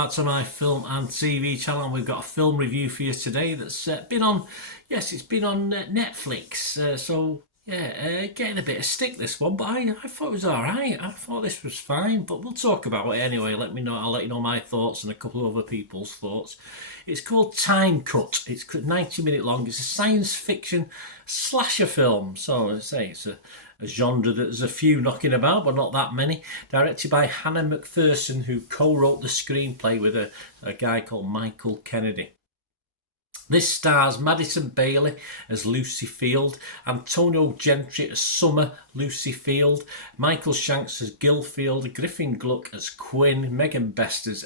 back to my film and TV channel. And we've got a film review for you today that's been on, it's been on Netflix. Getting a bit of stick this one, but I thought it was all right. I thought this was fine, but we'll talk about it anyway. Let me know. I'll let you know my thoughts and a couple of other people's thoughts. It's called Time Cut. It's 90-minute long. It's a science fiction slasher film. So I say it's a genre that there's a few knocking about, but not that many. Directed by Hannah McPherson, who co-wrote the screenplay with a guy called Michael Kennedy. This stars Madison Bailey as Lucy Field, Antonio Gentry as Summer Lucy Field, Michael Shanks as Gil Field, Griffin Gluck as Quinn, Megan Best as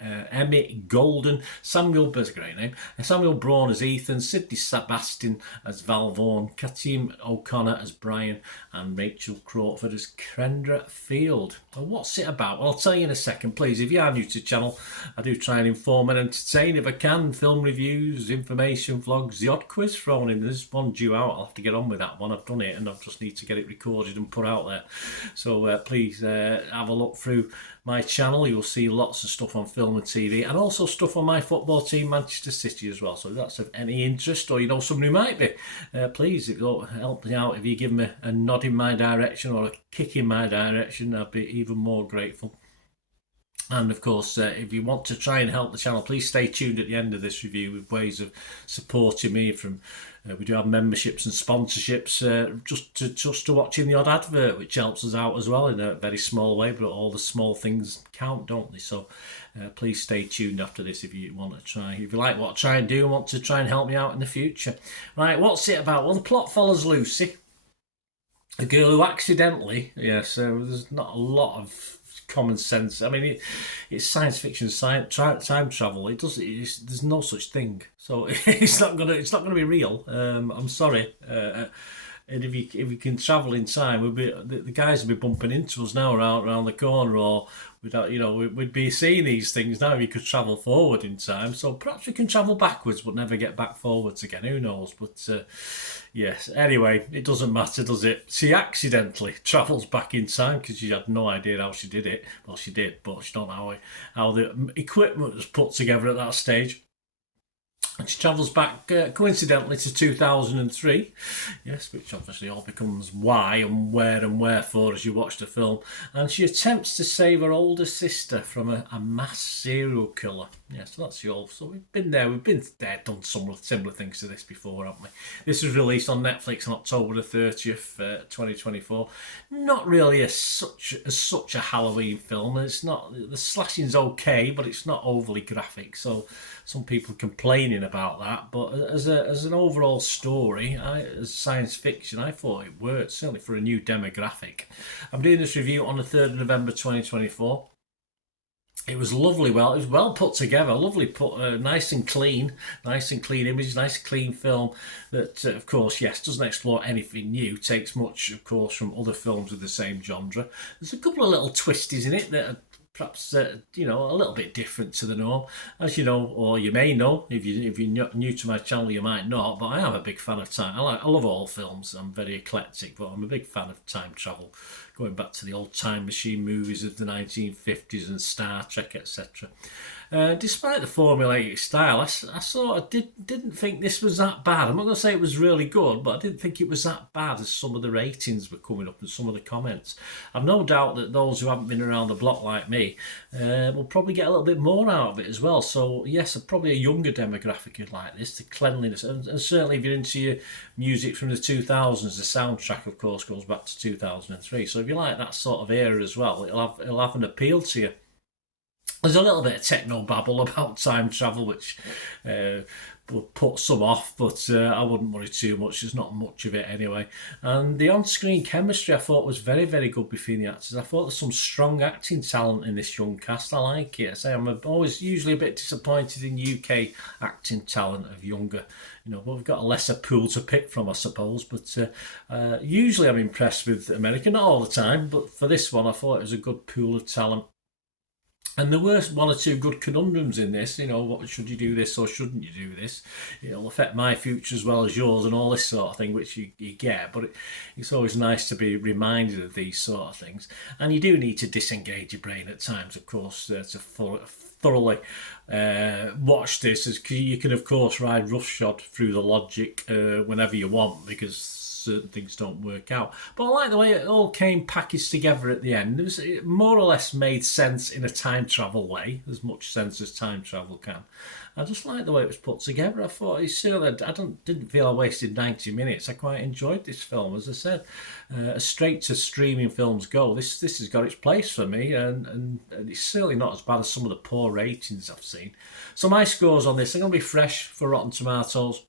Emmy Golden, that's a great name, Samuel Braun as Ethan, Sidney Sebastian as Val Vaughan, Katim O'Connor as Brian, and Rachel Crawford as Kendra Field. And what's it about? Well, I'll tell you in a second, please. If you are new to the channel, I do try and inform and entertain if I can. Film reviews, information vlogs, the odd quiz thrown in. There's one due out. I'll have to get on with that one. I've done it and I just need to get it recorded and put out there. So please have a look through my channel. You'll see lots of stuff on film and TV, and also stuff on my football team, Manchester City, as well. So if that's of any interest, or you know somebody who might be, please, if it'll help me out, if you give me a nod in my direction or a kick in my direction, I'd be even more grateful. And of course, if you want to try and help the channel, please stay tuned at the end of this review with ways of supporting me. From we do have memberships and sponsorships, just to watching the odd advert, which helps us out as well in a very small way. But all the small things count, don't they? So please stay tuned after this if you want to try. If you like what I try and do and want to try and help me out in the future. Right, what's it about? Well, the plot follows Lucy, a girl who accidentally, there's not a lot of common sense. I mean, it's science fiction, time travel. There's no such thing. So it's not gonna be real. I'm sorry. And if you can travel in time, the guys would be bumping into us now around the corner, or we'd be seeing these things now if you could travel forward in time. So perhaps we can travel backwards but never get back forwards again. Who knows? But yes. Anyway, it doesn't matter, does it? She accidentally travels back in time because she had no idea how she did it. Well, she did, but she don't know how the equipment was put together at that stage. And she travels back coincidentally to 2003, yes, which obviously all becomes why and where and wherefore as you watch the film. And she attempts to save her older sister from a mass serial killer. Yes, so that's yours. So we've been there, done some similar things to this before, haven't we? This was released on Netflix on October the 30th, 2024. Not really as such a Halloween film. It's not, the slashing's okay, but it's not overly graphic. So some people complaining about that, but as an overall story, as science fiction, I thought it worked, certainly for a new demographic. I'm doing this review on the 3rd of November 2024. It was lovely. Well, it was well put together, lovely put, nice and clean images, nice clean film that, of course, yes, doesn't explore anything new. Takes much, of course, from other films of the same genre. There's a couple of little twisties in it that are perhaps a little bit different to the norm, as you know, or you may know. If you're new to my channel, you might not. But I am a big fan of time. I love all films. I'm very eclectic, but I'm a big fan of time travel, going back to the old time machine movies of the 1950s and Star Trek, etc. Despite the formulaic style, I sort of didn't think this was that bad. I'm not going to say it was really good, but I didn't think it was that bad as some of the ratings were coming up and some of the comments. I've no doubt that those who haven't been around the block like me will probably get a little bit more out of it as well. So yes, probably a younger demographic would like this, the cleanliness, and certainly if you're into your music from the 2000s, the soundtrack of course goes back to 2003. So if you like that sort of era as well, it'll have an appeal to you. There's a little bit of techno babble about time travel, which will put some off, but I wouldn't worry too much. There's not much of it anyway. And the on-screen chemistry I thought was very, very good between the actors. I thought there's some strong acting talent in this young cast. I like it. I say I'm always usually a bit disappointed in UK acting talent of younger, but we've got a lesser pool to pick from, I suppose. But usually I'm impressed with America, not all the time, but for this one I thought it was a good pool of talent. And there were one or two good conundrums in this, what should you do this or shouldn't you do this? It'll affect my future as well as yours and all this sort of thing, which you get. But it's always nice to be reminded of these sort of things. And you do need to disengage your brain at times, of course, to thoroughly watch this, as you can of course ride roughshod through the logic whenever you want, because certain things don't work out. But I like the way it all came packaged together at the end. It more or less made sense in a time travel way, as much sense as time travel can. I just like the way it was put together. I thought didn't feel I wasted 90 minutes. I quite enjoyed this film, as I said. As straight to streaming films go, this has got its place for me, and it's certainly not as bad as some of the poor ratings I've seen. So my scores on this are going to be fresh for Rotten Tomatoes.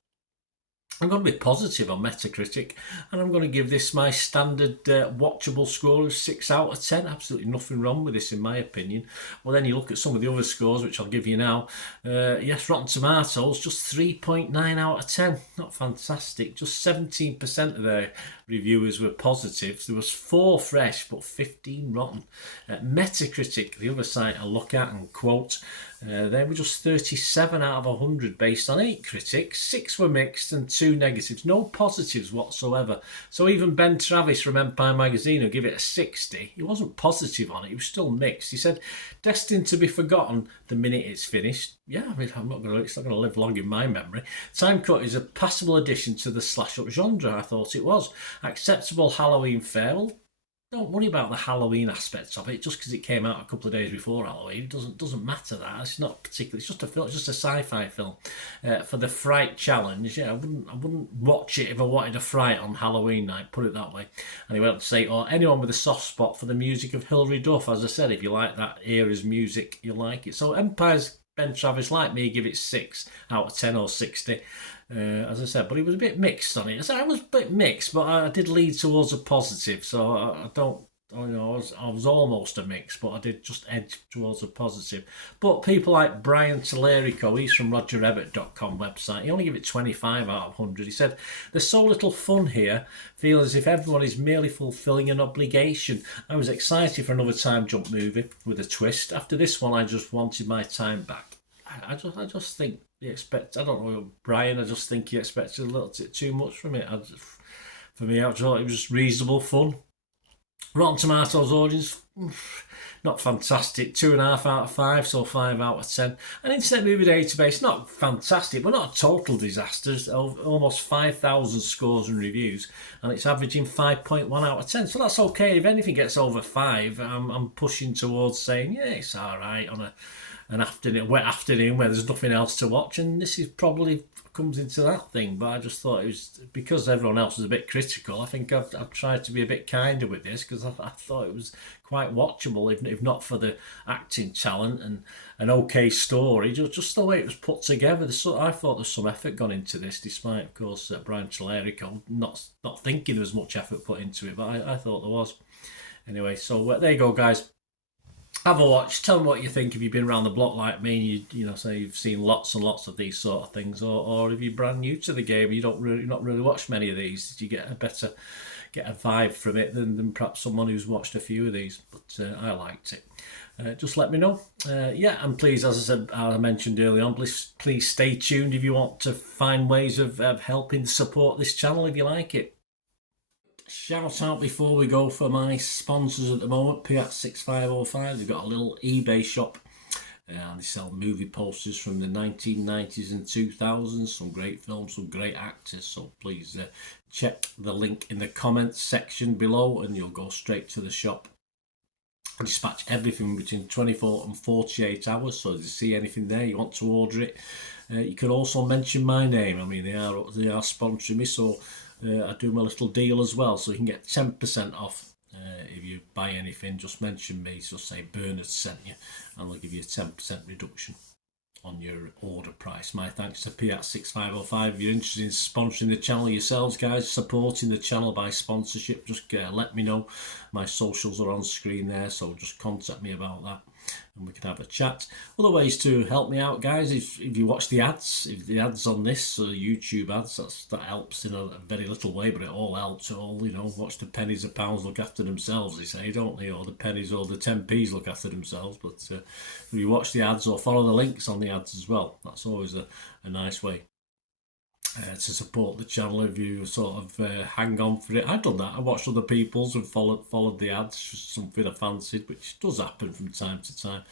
I'm going to be positive on Metacritic, and I'm going to give this my standard watchable score of 6 out of 10. Absolutely nothing wrong with this, in my opinion. Well, then you look at some of the other scores, which I'll give you now. Yes, Rotten Tomatoes, just 3.9 out of 10. Not fantastic. Just 17% of their reviewers were positive. There was 4 fresh, but 15 rotten. Metacritic, the other site I look at and quote, they were just 37 out of 100 based on 8 critics. 6 were mixed and 2 negatives. No positives whatsoever. So even Ben Travis from Empire Magazine, who gave it a 60, he wasn't positive on it. He was still mixed. He said, destined to be forgotten the minute it's finished. Yeah, I mean, it's not going to live long in my memory. Time Cut is a passable addition to the slash-up genre, I thought it was. Acceptable Halloween fare. Well, don't worry about the Halloween aspects of it. Just because it came out a couple of days before Halloween, it doesn't matter. That it's not particularly. It's just a film. It's just a sci-fi film. For the fright challenge, yeah, I wouldn't watch it if I wanted a fright on Halloween night. Put it that way. And he went on to say, or anyone with a soft spot for the music of Hilary Duff. As I said, if you like that era's music, you like it. So Empire's Ben Travis, like me, give it 6 out of 10 or 60. As I said, but he was a bit mixed on it. I was a bit mixed, but I did lead towards a positive. So I don't, you know, I was almost a mix, but I did just edge towards a positive. But people like Brian Tellerico, he's from RogerEbbett.com website, he only gave it 25 out of 100. He said, there's so little fun here, feel as if everyone is merely fulfilling an obligation. I was excited for another time jump movie with a twist. After this one, I just wanted my time back. I just think I don't know, Brian, I just think he expected a little bit too much from it. For me, I thought it was just reasonable fun. Rotten Tomatoes audience, not fantastic. 2.5 out of 5, so 5 out of 10. An Internet Movie Database, not fantastic, but not a total disaster. Almost 5,000 scores and reviews, and it's averaging 5.1 out of 10. So that's okay. If anything gets over 5, I'm pushing towards saying, yeah, it's all right on an wet afternoon where there's nothing else to watch, and this is probably comes into that thing. But I just thought it was, because everyone else was a bit critical, I think I've tried to be a bit kinder with this, because I thought it was quite watchable, if not for the acting talent and an okay story, just the way it was put together. I thought there's some effort gone into this, despite, of course, Brian Tellerico not thinking there was much effort put into it, but I thought there was. Anyway, so there you go, guys. Have a watch. Tell me what you think if you've been around the block like me and you know, say you've seen lots and lots of these sort of things, or if you're brand new to the game, you not really watched many of these. Did you get a vibe from it than perhaps someone who's watched a few of these? But I liked it. Just let me know. And please, as I said, I mentioned early on, please stay tuned if you want to find ways of helping support this channel if you like it. Shout out before we go for my sponsors at the moment, Piat 6505. They've got a little eBay shop and they sell movie posters from the 1990s and 2000s. Some great films, some great actors. So please check the link in the comments section below and you'll go straight to the shop. I dispatch everything between 24 and 48 hours. So if you see anything there, you want to order it, you can also mention my name. I mean, they are sponsoring me, so I do my little deal as well, so you can get 10% off if you buy anything. Just mention me, so say Bernard sent you, and they'll give you a 10% reduction on your order price. My thanks to Piat 6505. If you're interested in sponsoring the channel yourselves, guys, supporting the channel by sponsorship, just let me know. My socials are on screen there, so just contact me about that and we can have a chat. Other ways to help me out, guys, if you watch the ads, if the ads on this YouTube ads, that helps in a very little way, but it all helps. Watch the pennies and pounds look after themselves, they say, don't they? Or the pennies or the 10p's look after themselves. But if you watch the ads or follow the links on the ads as well, that's always a nice way. to support the channel if you sort of hang on for it. I've done that. I watched other people's and followed the ads, just something I fancied, which does happen from time to time.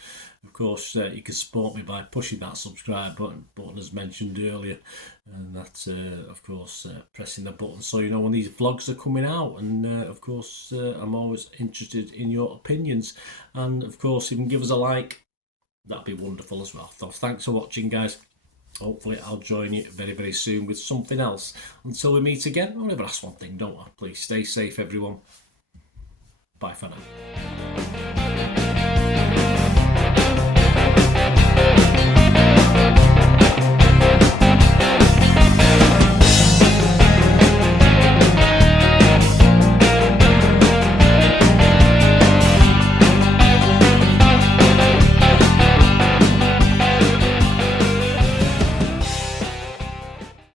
Of course, you can support me by pushing that subscribe button as mentioned earlier, and that, of course, pressing the button so you know when these vlogs are coming out. And of course, I'm always interested in your opinions, and of course, if you can give us a like, that'd be wonderful as well. So thanks for watching, guys. Hopefully I'll join you very, very soon with something else. Until we meet again, I'll never ask one thing, don't I? Please stay safe, everyone. Bye for now.